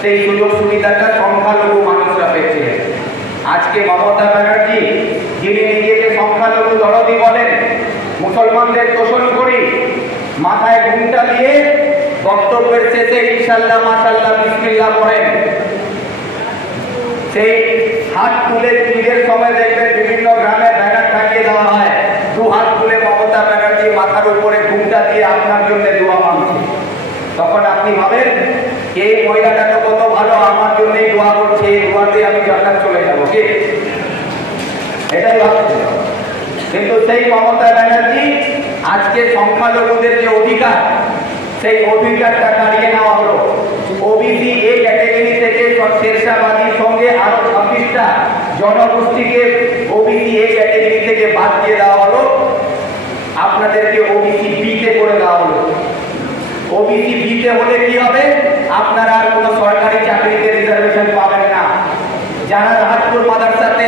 সেই সুযোগ সুবিধাটা সংখ্যালঘু মানুষরা পেয়েছিলেন। আজকে মমতা ব্যানার্জি, যিনি নিজেকে সংখ্যালঘু দরদি বলেন, মুসলমানদের তোষণ করি, মাথায় ঘুমটা দিয়ে বক্তব্যের শেষে ইনশাল্লাহ মাশাল্লাহ বিসমিল্লাহ পড়েন। সেই হাত তুলে ঈদের সময় দেখবেন বিভিন্ন গ্রামে ব্যানার টাঙিয়ে দেওয়া হয়, দু হাত তুলে মমতা ব্যানার্জি মাথার উপরে ঘুমটা দিয়ে আপনার জন্য দোয়া মাংছে। তখন আপনি ভাবেন এই মহিলাটা তো কত ভালো, আমার জন্যই দোয়া করছে, এই দোয়াতে আমি জান্নাত চলে যাবো, কি এটাই ভাবছে। কিন্তু সেই মমতা ব্যানার্জি আজকে সংখ্যালঘুদের যে অধিকার, সেই অধিকারটা কাড়িয়ে নেওয়া হলো। ওবিসি এ ক্যাটাগরি থেকে শেরশাবাদীর সঙ্গে আরো 26টা জনগোষ্ঠীকে ওবিসি এ ক্যাটাগরি থেকে বাদ দিয়ে দেওয়া হলো, আপনাদেরকে ওবিসি বিতে করে দেওয়া হলো। ওবিসি বিতে হলে কি হবে? আপনারা আর কোনো সরকারি চাকরিতে রিজার্ভেশন পাবেন না। যারা রাহাতপুর মাদ্রাসাতে,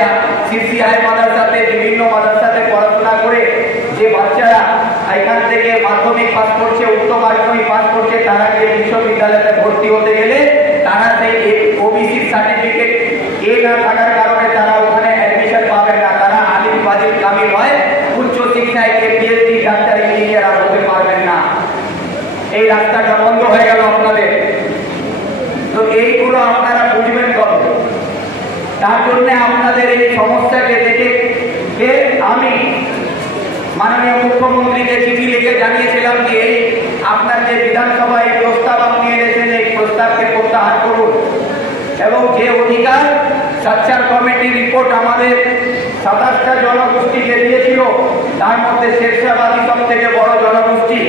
সিসিআই মাদ্রাসাতে, বিভিন্ন মাদ্রাসাতে পড়াশোনা করে যে বাচ্চারা এখান থেকে মাধ্যমিক পাস করছে, উচ্চ মাধ্যমিক পাস করছে, তারা যে বিশ্ববিদ্যালয়ে ভর্তি হতে গেলে তারা সেই ওবিসি সার্টিফিকেট এ না থাকার কারণে তারা ওখানে অ্যাডমিশন পাবেন না। তারা আলিম ফাজিল কামিল হয়, উচ্চ শিক্ষায় পিএইচডি, ডাক্তার, ইঞ্জিনিয়ার আর হতে পারবেন না। এই রাস্তাটা বন্ধ হয়ে গেল আপনাদের। তো এইগুলো আপনারা বুঝবেন কবে? তার জন্য আপনাদের এই সমস্যাকে দেখে আমি মাননীয় মুখ্যমন্ত্রীকে চিঠি লিখে জানিয়েছিলাম যে আপনার যে বিধানসভায় এই প্রস্তাব আপনি এনেছেন, এই প্রস্তাবকে প্রত্যাহার করুন। এবং যে অধিকার সাচ্চার কমিটির রিপোর্ট আমাদের 27টা জনগোষ্ঠীকে দিয়েছিল, তার মধ্যে শেরশাবাদী সব থেকে বড় জনগোষ্ঠী,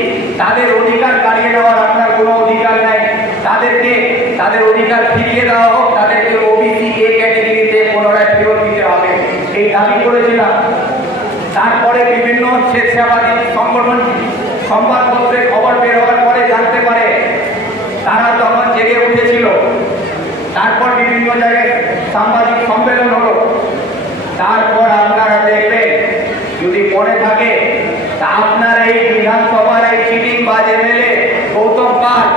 তাদের অধিকার কাড়িয়ে নেওয়ার আপনার কোনো অধিকার নাই। তাদেরকে তাদের অধিকার ফিরিয়ে দেওয়া হোক, তাদেরকে ওবিসি এ ক্যাটাগরিতে পুনরায় ফেরত দিতে হবে, এই দাবি করেছিলাম। তারপরে বিভিন্ন স্বেচ্ছাবাদী সংগঠন সংবাদপত্রে খবর বের হওয়ার পরে জানতে পারে, তারা তখন জেগে উঠেছিল। তারপর বিভিন্ন জায়গায় সাংবাদিক সম্মেলন হলো। তারপর আপনারা দেখবেন, যদি মনে থাকে, আপনার এই বিধানসভার এই চিটিংবাজ এমএলএ গৌতম পাল,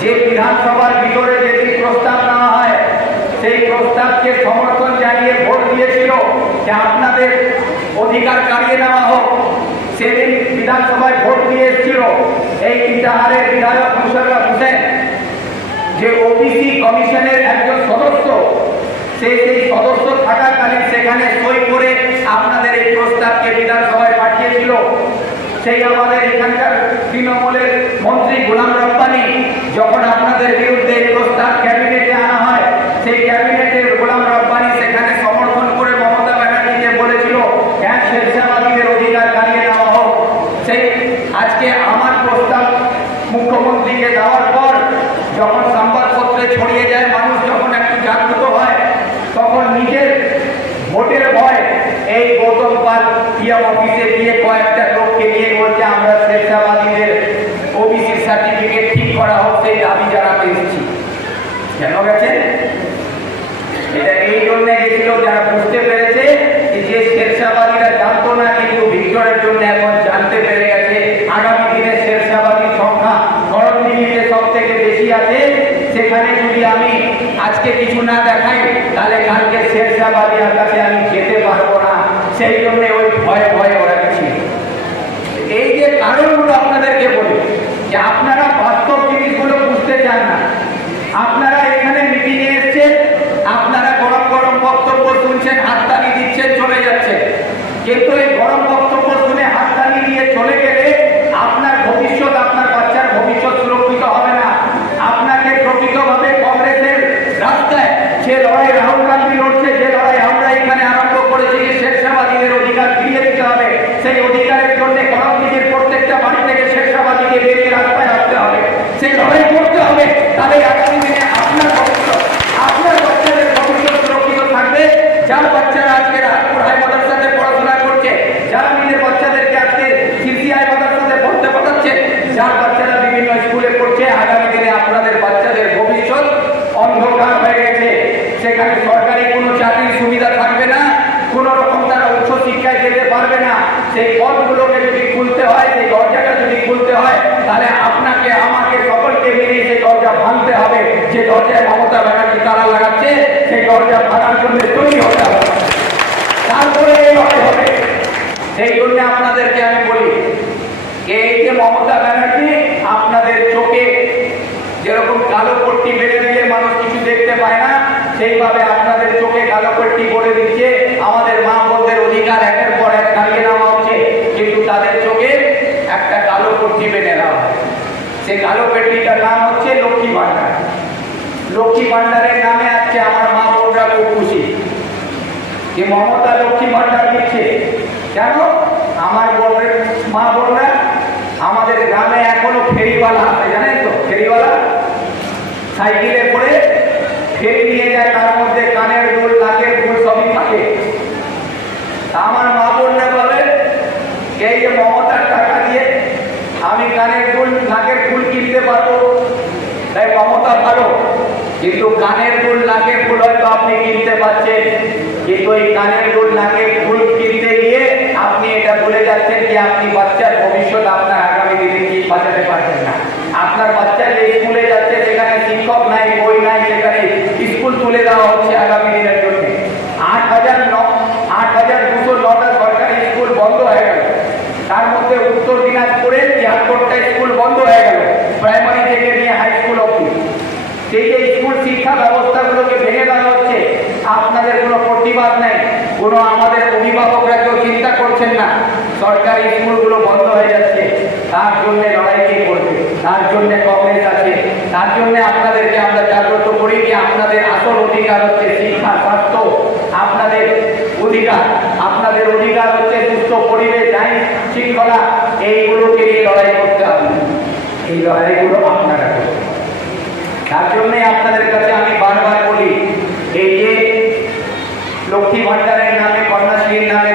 যে বিধানসভার ভিতরে যেদিন প্রস্তাব নেওয়া হয়, সেই প্রস্তাবকে সমর্থন জানিয়ে ভোট দিয়েছিল যে আপনাদের অধিকার কাড়িয়ে নেওয়া হোক, সেদিন বিধানসভায় ভোট দিয়ে এসেছিল এই ইটাহারের বিধায়ক মুশাররফ হোসেন, যে ওবিসি কমিশনের একজন সদস্য, সেই সদস্য থাকাকালীন সেখানে সই করে আপনাদের এই প্রস্তাবকে বিধানসভায় পাঠিয়েছিল। সেই আমাদের এখানকার তৃণমূলের মন্ত্রী গোলাম রব্বানী, যখন আপনাদের বিরুদ্ধে এই প্রস্তাব ক্যাবিনেটে আনা হয়, সেই ক্যাবিনেটের গোলাম রব্বানী সেখানে সমর্থন করে মমতা ব্যানার্জিকে বলেছিল হ্যাঁ শেরশাবাদীদের অধিকার কাড়িয়ে নেওয়া হোক। সেই আজকে আমার প্রস্তাব মুখ্যমন্ত্রীকে দেওয়ার পর যখন সংবাদপত্রে ছড়িয়ে যায়, মানুষ যখন একটু জাগ্রত হয়, তখন নিজের ভোটের ভয় এই গৌতম পাল পিএম অফিসে গিয়ে কয়েকটা লোককে নিয়ে বলছে আমরা শেরশাবাদীদের ওবিসি সার্টিফিকেট ঠিক করা হোক, সেই দাবি জানাতে এসেছি। কেন গেছে? এটা এই জন্য গেছিল, যারা বুঝতে পেরেছে যে শেরশাবাদীরা জানতো না, কিন্তু ভিক্টরের জন্য এখন জানতে পেরে গেছে। আগামী দিনে শেরশাবাদীর সংখ্যা করণদিঘিতে সব থেকে বেশি আছে। সেখানে যদি আমি আজকে কিছু না দেখাই, তাহলে কালকে শেরশাবাদীর কাছে আমি যেতে পারবো না। সেই জন্য ওই ভয়ে ভয়ে ওরা ছিল। এই যে কারণগুলো আপনাদেরকে বলি, যে আপনারা বাস্তব জিনিসগুলো বুঝতে চান না। আপনারা এখানে মিটিংয়ে এসছেন, আপনারা গরম গরম বক্তব্য শুনছেন, হাততালি দিচ্ছেন, চলে যাচ্ছেন। কিন্তু এই গরম বক্তব্য শুনে হাততালি দিয়ে চলে গেলে আপনার ভবিষ্যৎ, আপনার বাচ্চার ভবিষ্যৎ সুরক্ষিত হবে না। আপনাকে প্রকৃতভাবে কংগ্রেসের রাস্তায় যে লড়াই রাহুল গান্ধী লড়ছে, যে লড়াই আমরা এখানে আরম্ভ করেছি, শেরশাবাদীদের অধিকার ফিরিয়ে দিতে হবে, সেই অধিকারের জন্য করণদিঘির প্রত্যেকটা বাড়ি থেকে শেরশাবাদীকে বেরিয়ে রাস্তায় আসতে হবে, সেই লড়াই করতে হবে। তাহলে আগামী দিনে আপনার ভবিষ্যৎ, আপনার বাচ্চাদের ভবিষ্যৎ সুরক্ষিত থাকবে। যার বাচ্চারা আজকে রাহাতপুর হাই মাদ্রাসাতে পড়াশোনা করছে, যারা নিজের বাচ্চাদেরকে আজকে সিসিআই মাদ্রাসাতে পড়তে পাঠাচ্ছে, যার বাচ্চারা বিভিন্ন স্কুলে পড়ছে, আগামী দিনে আপনাদের বাচ্চাদের ভবিষ্যৎ অন্ধকার হয়ে গেছে। সেখানে সরকারি কোনো চাকরির সুবিধা থাকবে না, কোন রকম তারা উচ্চ শিক্ষায় যেতে পারবে না। সেই পথগুলোকে যদি খুলতে হয়, সেই দরজাটা যদি খুলতে হয়, তাহলে আপনাকে আমাকে সকলকে মিলিয়ে সেই দরজা ভাঙতে হবে, যে দরজায় মমতা যেইভাবে আপনাদের চোখে কালো পট্টি করে দিচ্ছে, আমাদের মা বোনদের অধিকার একের পর এক হারিয়ে নেওয়া হচ্ছে, কিন্তু তাদের চোখে একটা কালো পট্টি বেঁধে দেওয়া হয়। সেই কালো পট্টিটার নাম হচ্ছে লক্ষ্মী ভান্ডার। লক্ষ্মী ভান্ডারের নামে আজকে আমার মা বোনরা খুব খুশি যে মমতা লক্ষ্মী ভান্ডার দিচ্ছে। কেন? আমার মা বোনরা, আমাদের গ্রামে এখনো ফেরিওয়ালা আছে, জানেন তো? ফেরিওয়ালা সাইকেলে করে ফেরি নিয়ে যায়, তার মধ্যে কানের দুল, নাকের দুল সবই থাকে। আমার মা বোনরা বলে এই যে মমতার টাকা দিয়ে আমি কানের দুল, নাকের ফুল কিনতে পারবো, তাই মমতা ভালো। কিন্তু কানের দুল, নাকের ফুল হয়তো আপনি কিনতে পারছেন, কিন্তু এই কানের দুল, নাকের ফুল কিনতে গিয়ে আপনি এটা ভুলে যাচ্ছেন যে আপনি বাচ্চার ভবিষ্যৎ, আপনার আগামী দিনে কি বাঁচাতে পারছেন না। আপনার বাচ্চা যে স্কুলে যাচ্ছে সেখানে শিক্ষক নাই, বই নাই, সেখানে স্কুল তুলে দেওয়া হচ্ছে আগামী দিনের জন্য। 8,209টা সরকারি স্কুল বন্ধ হয়ে গেল, তার মধ্যে উত্তর দিনাজপুরে 73টা স্কুল বন্ধ হয়ে গেল, প্রাইমারি থেকে নিয়ে হাই স্কুল অবধি। সেই যে স্কুল শিক্ষা ব্যবস্থাগুলোকে ভেঙে দেওয়া হচ্ছে, আপনাদের কোনো প্রতিবাদ নেই, কোনো আমাদের অভিভাবকরা কেউ চিন্তা করছেন না। সরকারি স্কুলগুলো বন্ধ হয়ে যাচ্ছে, তার জন্য লড়াই কে করবে? তার জন্য কংগ্রেস আছে। তার জন্য আপনাদেরকে আমরা জাগ্রত করি যে আপনাদের আসল অধিকার হচ্ছে শিক্ষা, স্বাস্থ্য, আপনাদের অধিকার। আপনাদের অধিকার হচ্ছে সুস্থ পরিবেশ, আইন শৃঙ্খলা, এইগুলোকে নিয়ে লড়াই করতে হবে। এই লড়াইগুলো আপনারা করবেন। তার জন্যই আপনাদের কাছে আমি বারবার বলি, এই যে লক্ষ্মী ভান্ডারের নামে, কন্যাশ্রীর নামে